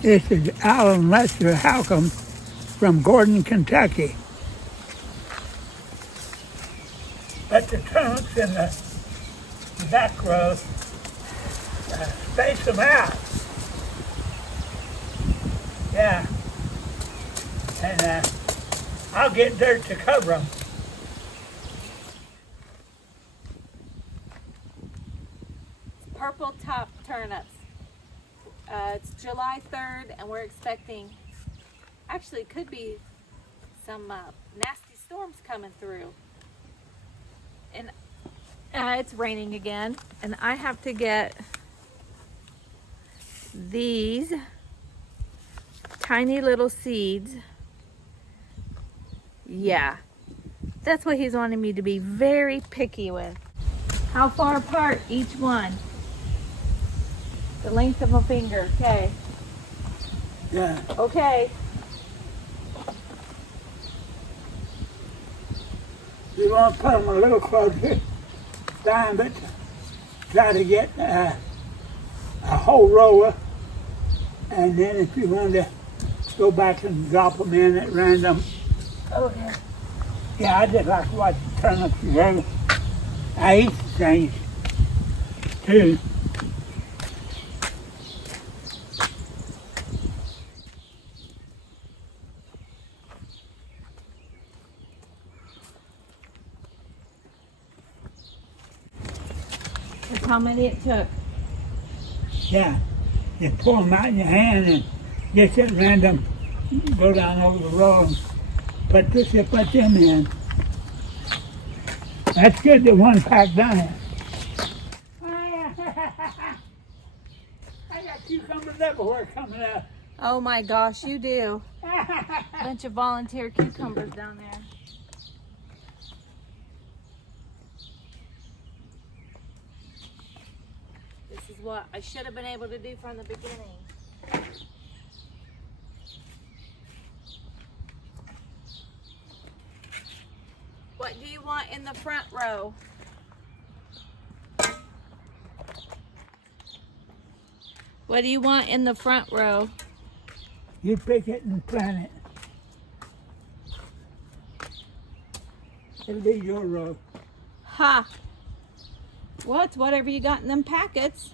This is Alan Lester Halcomb from Gordon, Kentucky. But the trunks in the back row, space them out. Yeah. And I'll get dirt to cover them. Purple top turnips. It's July 3rd and we're expecting, actually it could be some nasty storms coming through. And it's raining again and I have to get these tiny little seeds. Yeah, that's what he's wanting me to be very picky with. How far apart each one? The length of a finger, okay. Yeah. Okay. You want to put them a little closer down, but try to get a whole rower. And then if you want to go back and drop them in at random. Okay. Yeah, I just like watching turnips grow. I eat the things too. That's how many it took. Yeah, you pull them out in your hand and just at random go down over the row and put them in. That's good that one pack done it. I got cucumbers everywhere coming out. Oh my gosh, you do. Bunch of volunteer cucumbers down there. This is what I should have been able to do from the beginning. What do you want in the front row? What do you want in the front row? You pick it and plant it. It'll be your row. Ha! Well, it's whatever you got in them packets.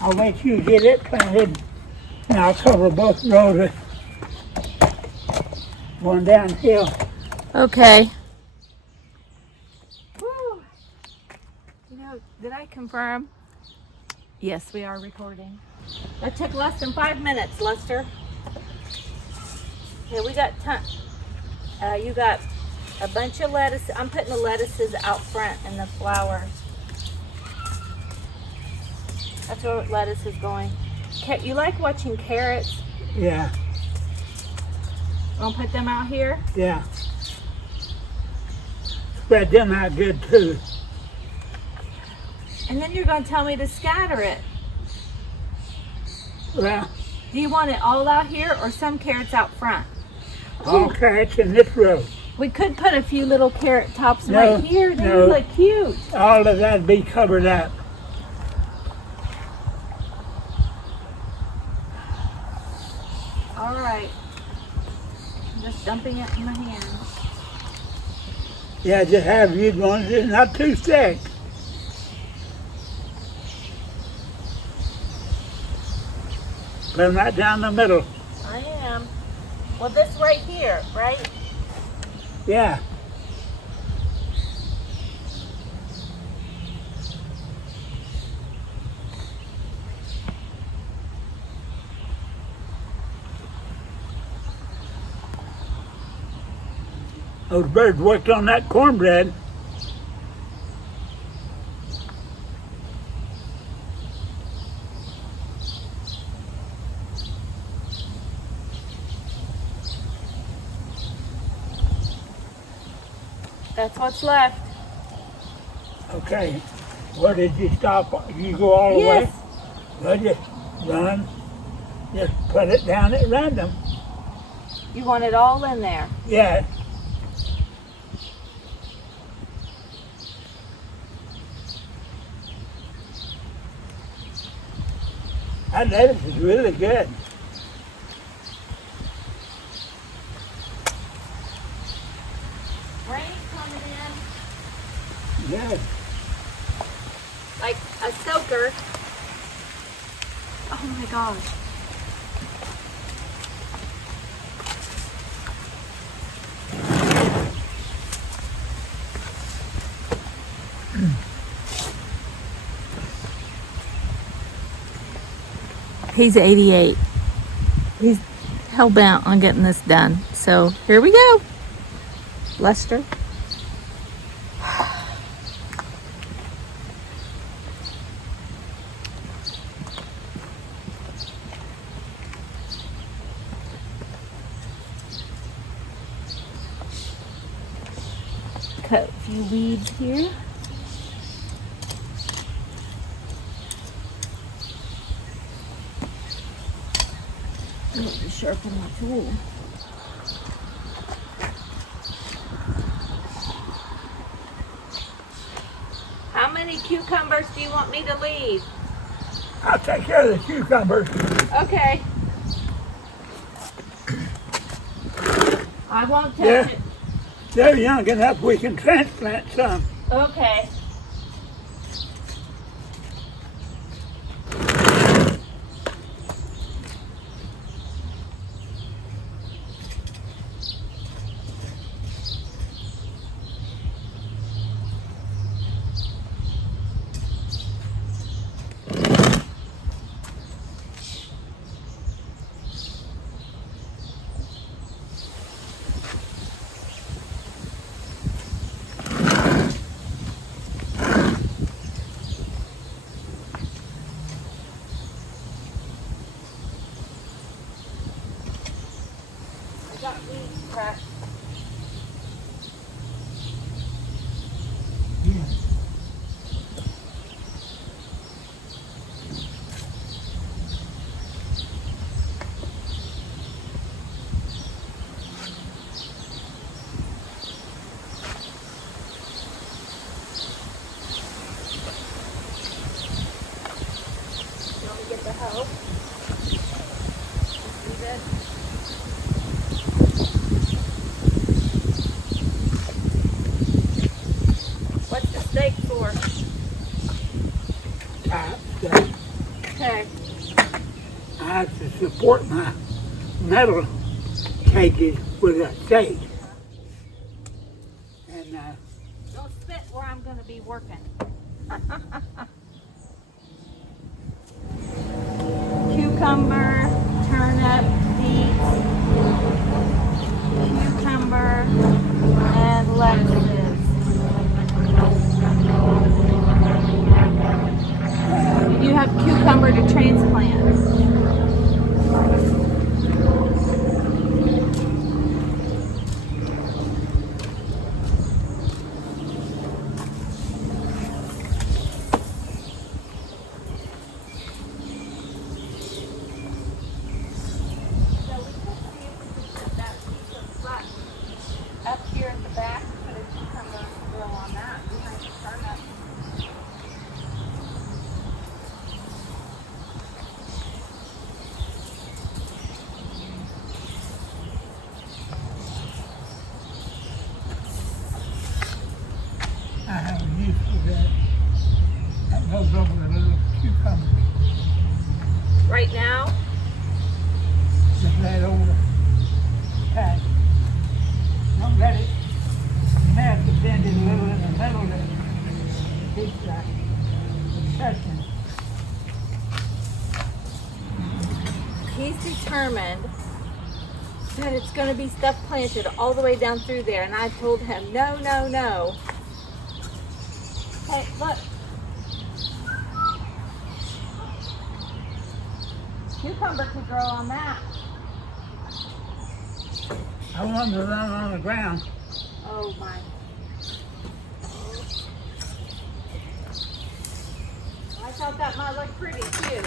I'll wait till you get it planted and I'll cover both rows going downhill. Okay. Woo. You know, did I confirm? Yes, we are recording. That took less than 5 minutes, Lester. Yeah, we got you got a bunch of lettuce. I'm putting the lettuces out front and the flowers. That's where lettuce is going. You like watching carrots? Yeah. Want to put them out here? Yeah. Spread them out good too. And then you're going to tell me to scatter it. Well, Do you want it all out here or some carrots out front? all carrots in this row. We could put a few little carrot tops right here. They no. would look cute. All of that be covered up. All right. I'm just dumping it in my hand. Yeah, just have you going. It's not too thick. Put them right down the middle. I am. Well, this right here, right? Yeah. Those birds worked on that cornbread. That's what's left. Okay. Where did you stop? You go all the way? Yes. Well, just run. Just put it down at random. You want it all in there. Yeah. That lettuce is really good. Rain coming in Yes. like a soaker. Oh my gosh. He's 88. He's hell-bent on getting this done. So here we go. Lester. Cut a few weeds here. I have to sharpen my tool. How many cucumbers do you want me to leave? I'll take care of the cucumbers. Okay. I won't touch Yeah. it. They're young enough we can transplant some. Okay. Got weeds cracked. Yeah. You want me to get the hoe? Leave it. What's the stake for? Okay. I have to support my metal cages with a stake. And Don't spit where I'm going to be working. Cucumber, turnip, beets, cucumber, and lettuces. You have cucumber to transplant. Up here at the back, put a cucumber grill on that behind the turnip. I have a use for that. That goes over the little cucumber. Right now, Just that over patch. Don't let it have to bend it a little in the middle to keep that succession. he's determined that it's going to be stuff planted all the way down through there. And I told him, no, no, no. Hey, look. Cucumber could grow on that. I want them to run on the ground. Oh my. I thought that might look pretty too.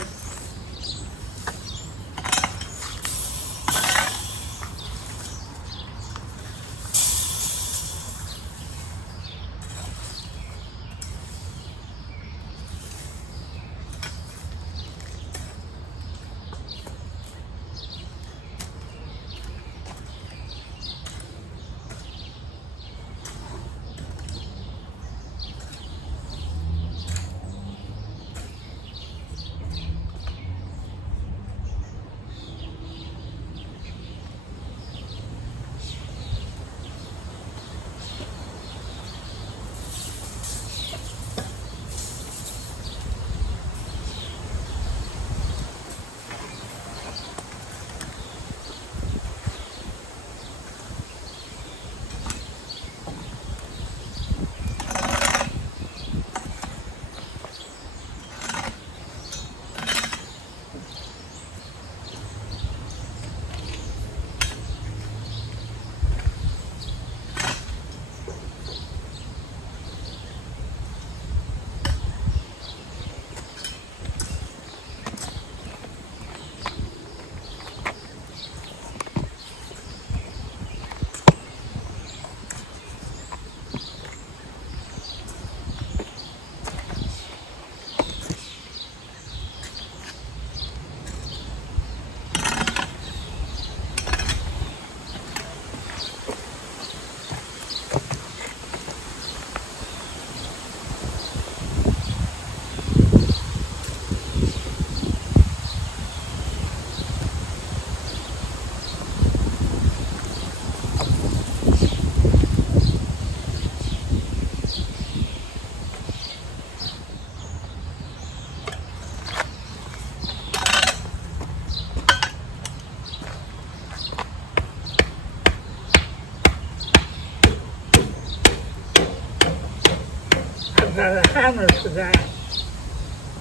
hammers for that.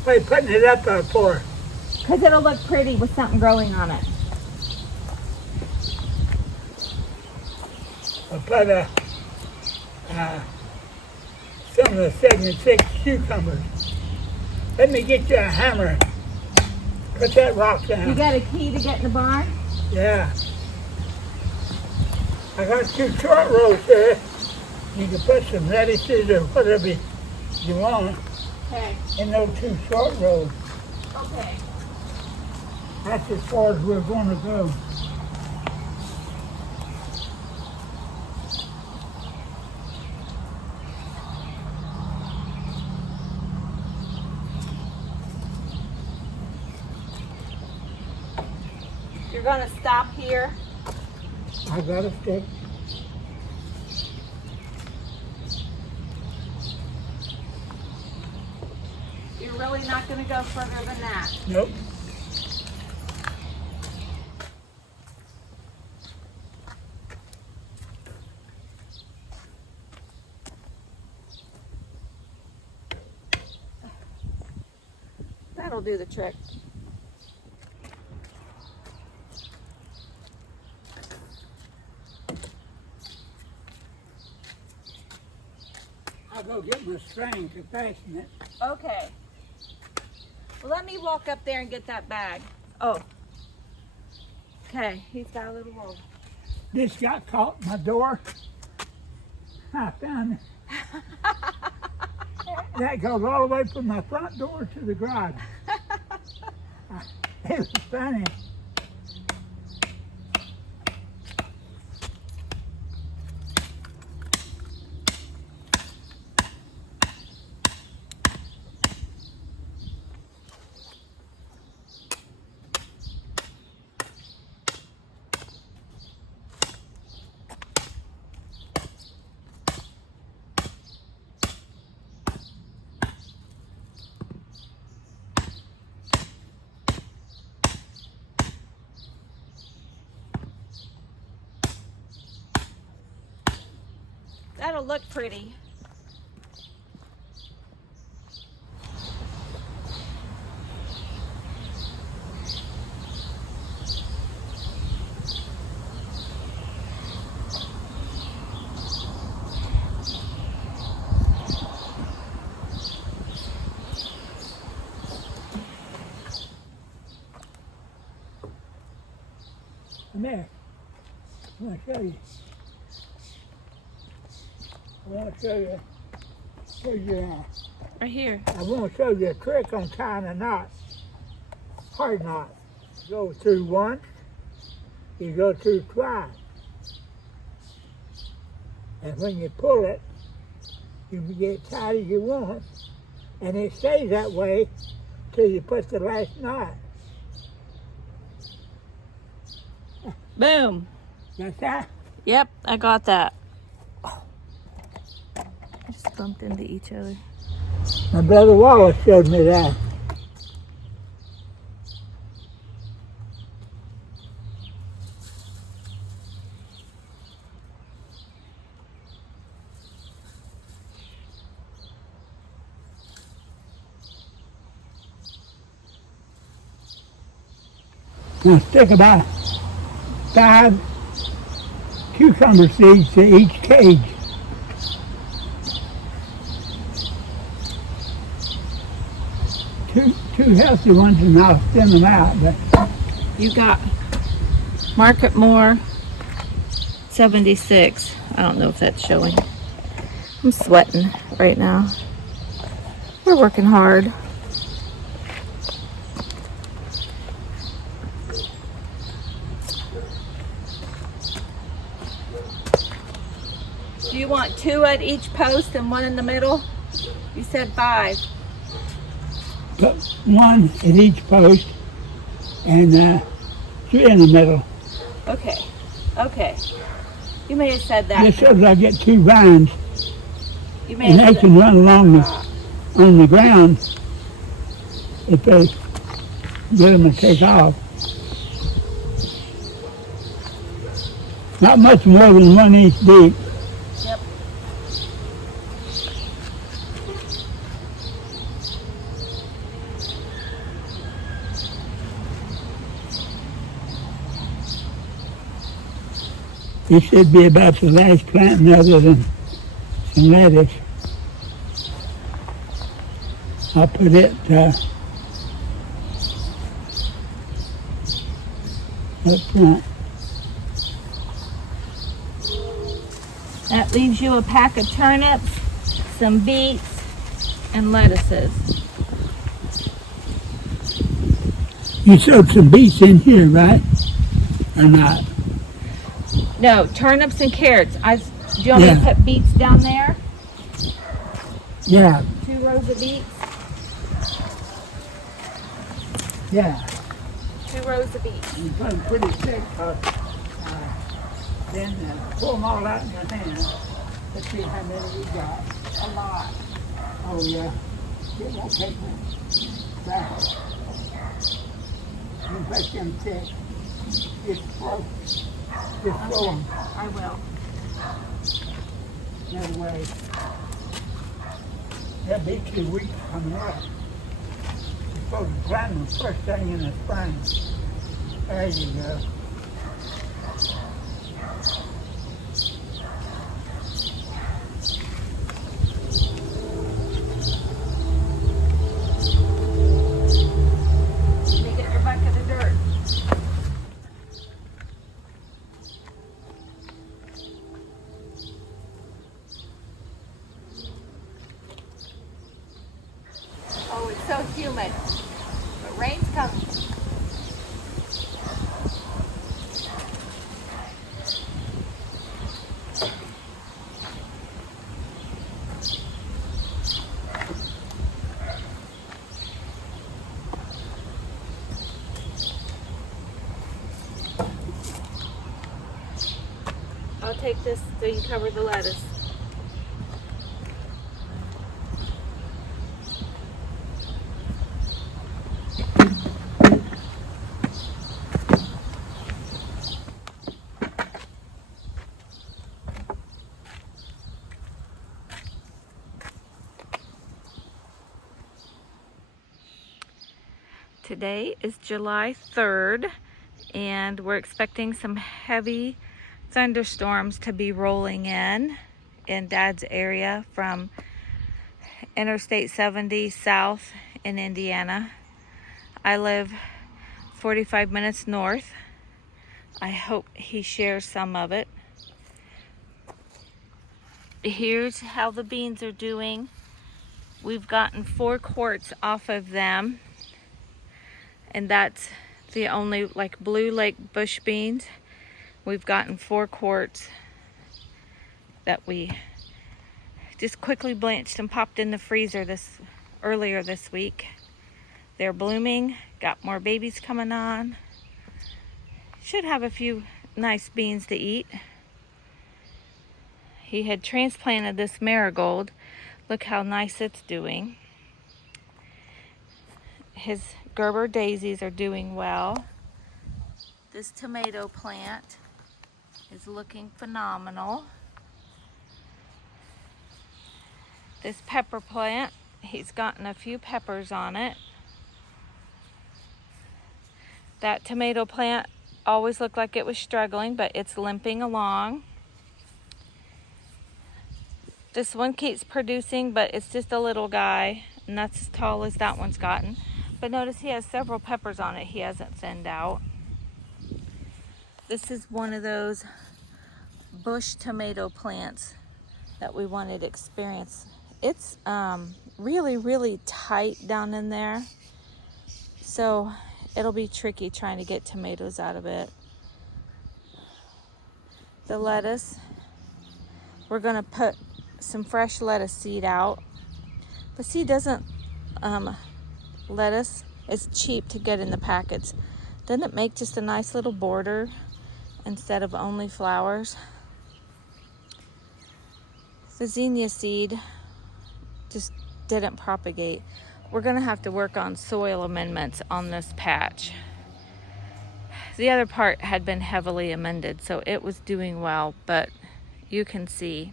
Why are you putting it up there for? Because it'll look pretty with something growing on it. I'll put some of the 76 cucumbers. Let me get you a hammer. Put that rock down. You got a key to get in the barn? Yeah. I got 2 short rows there. You can put some radishes or whatever you want Okay. in those 2 short rows. Okay. That's as far as we're going to go. You're going to stop here. I got a stick. You're really not going to go further than that. Nope. That'll do the trick. I'll go get my string to fasten it. Okay. Well, let me walk up there and get that bag. Oh. Okay, he's got a little roll. This got caught in my door. I found it. That goes all the way from my front door to the garage. It was funny. That'll look pretty. Come here. I want to show you. I want to show you. Right here. I want to show you a trick on tying a knot. Hard knot. You go through once, you go through twice. And when you pull it, you can get it tight as you want. And it stays that way till you put the last knot. Boom. Got that? Yep, I got that. Just bumped into each other. My brother Wallace showed me that. Now stick about 5 cucumber seeds to each cage. Two healthy ones, and I'll thin them out. But You got Market More 76. I don't know if that's showing. I'm sweating right now. We're working hard. Do you want 2 at each post and 1 in the middle? You said 5. put 1 at each post and 3 in the middle. Okay. Okay. You may have said that. Just so that I get 2 vines, You may and have they can run along on the ground if they get them to take off. Not much more than 1 inch deep. Yep. This should be about the last planting other than some lettuce. I'll put it up front. That leaves you a pack of turnips, some beets, and lettuces. You sowed some beets in here, right? Or not? No, turnips and carrots. Do you want me to put beets down there? Yeah. 2 rows of beets? Yeah. 2 rows of beets. You put them pretty thick, then pull them all out in your hand. Let's see how many you got. A lot. Oh yeah. It won't take me back. You make them thick. Just throw them. I will. That way. They'll be 2 weeks coming up. You're supposed to plant them first thing in the spring. There you go. Let me get your bucket of dirt. Oh, it's so humid. But rain's coming. I'll take this so you cover the lettuce. Today is July 3rd, and we're expecting some heavy thunderstorms to be rolling in Dad's area from Interstate 70 south in Indiana. I live 45 minutes north. I hope he shares some of it. Here's how the beans are doing. We've gotten 4 quarts off of them, and that's the only, like, Blue Lake bush beans. We've gotten 4 quarts that we just quickly blanched and popped in the freezer earlier this week. They're blooming, got more babies coming on. Should have a few nice beans to eat. He had transplanted this marigold. Look how nice it's doing. His Gerber daisies are doing well. This tomato plant is looking phenomenal. This pepper plant, he's gotten a few peppers on it. That tomato plant always looked like it was struggling, but it's limping along. This one keeps producing, but it's just a little guy, and that's as tall as that one's gotten. But notice he has several peppers on it he hasn't thinned out. This is one of those bush tomato plants that we wanted to experience. It's really, really tight down in there, so it'll be tricky trying to get tomatoes out of it. The lettuce, we're gonna put some fresh lettuce seed out. But see, lettuce is cheap to get in the packets. Doesn't it make just a nice little border instead of only flowers? The zinnia seed just didn't propagate. We're gonna have to work on soil amendments on this patch. The other part had been heavily amended, so it was doing well, but you can see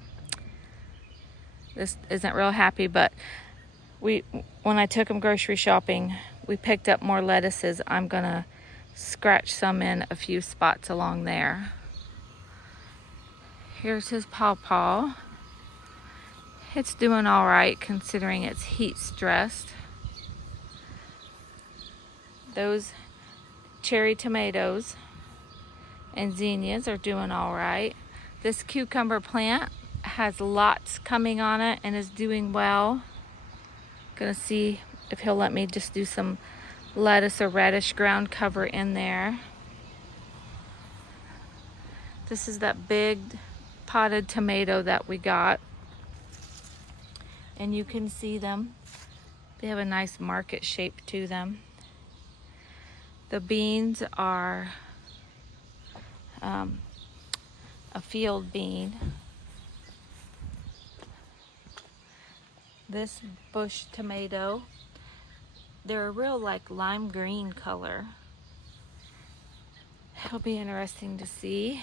this isn't real happy. But when I took him grocery shopping, we picked up more lettuces. I'm gonna scratch some in a few spots along there. Here's his pawpaw. It's doing all right considering it's heat stressed. Those cherry tomatoes and zinnias are doing all right. This cucumber plant has lots coming on it and is doing well. Gonna see if he'll let me just do some lettuce or reddish ground cover in there. This is that big potted tomato that we got. And you can see them. They have a nice market shape to them. The beans are a field bean. This bush tomato, they're a real like lime green color. It'll be interesting to see.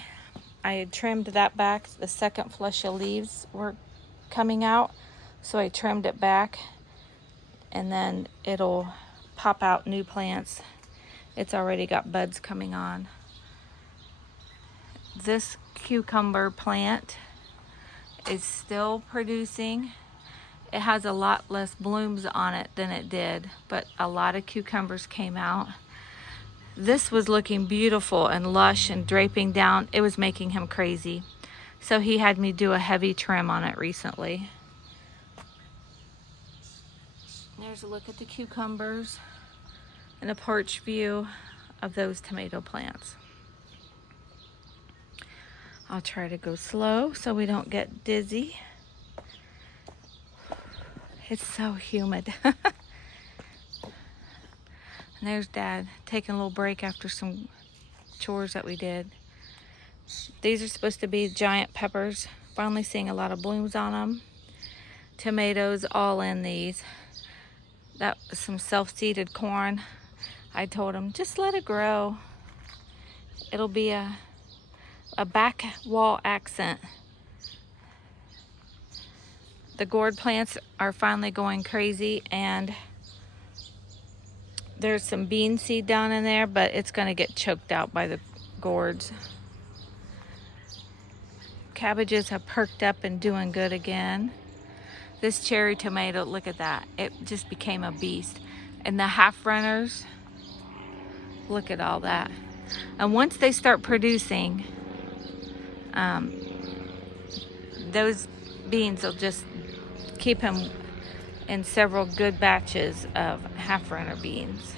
I had trimmed that back. The second flush of leaves were coming out, so I trimmed it back, and then it'll pop out new plants. It's already got buds coming on. This cucumber plant is still producing. It has a lot less blooms on it than it did, but a lot of cucumbers came out. This was looking beautiful and lush and draping down. It was making him crazy. So he had me do a heavy trim on it recently. There's a look at the cucumbers and a porch view of those tomato plants. I'll try to go slow so we don't get dizzy. It's so humid. And there's Dad taking a little break after some chores that we did. These are supposed to be giant peppers. Finally seeing a lot of blooms on them. Tomatoes all in these. That was some self-seeded corn. I told him, just let it grow. It'll be a back wall accent. The gourd plants are finally going crazy, and there's some bean seed down in there, but it's gonna get choked out by the gourds. Cabbages have perked up and doing good again. This cherry tomato, look at that. It just became a beast. And the half runners, look at all that. And once they start producing, those beans will just keep him in several good batches of half runner beans.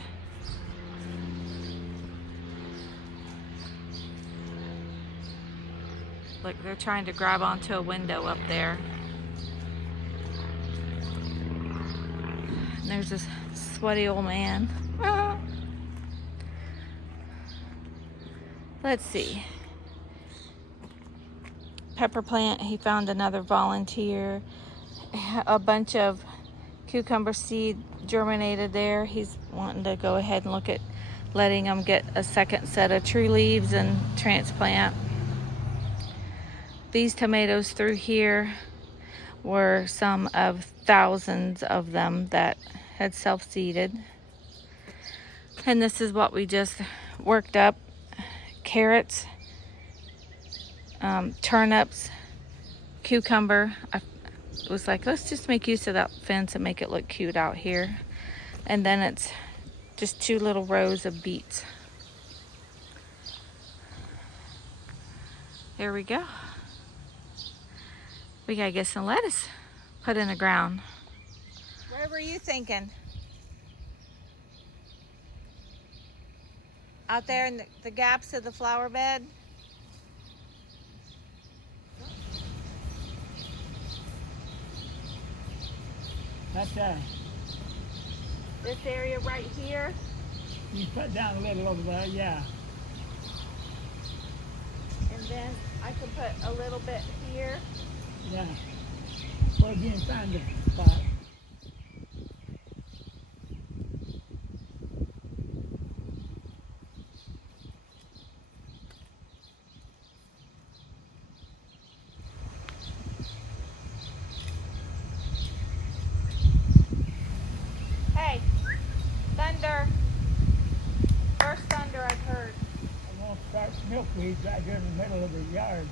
Look, they're trying to grab onto a window up there. And there's this sweaty old man. Let's see. Pepper plant, he found another volunteer. A bunch of cucumber seed germinated there. He's wanting to go ahead and look at letting them get a second set of true leaves and transplant. These tomatoes through here were some of thousands of them that had self-seeded. And this is what we just worked up. Carrots, turnips, cucumber. I was like, let's just make use of that fence and make it look cute out here. And then it's just 2 little rows of beets. There we go. We gotta get some lettuce put in the ground. Where were you thinking? Out there in the gaps of the flower bed? That's This area right here? you put down a little over there, yeah. And then I can put a little bit here. Yeah. Well, you can find the spot. Hey, thunder. First thunder I've heard. I want to start milkweeds right here in the middle of the yard.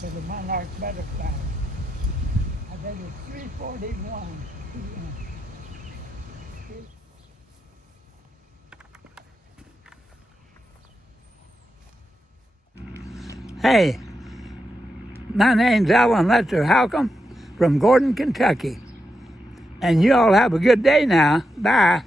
to the monarch butterfly. I think it's 3:41 p.m. Hey, my name's Lester Halcomb from Gordon, Kentucky. And you all have a good day now. Bye.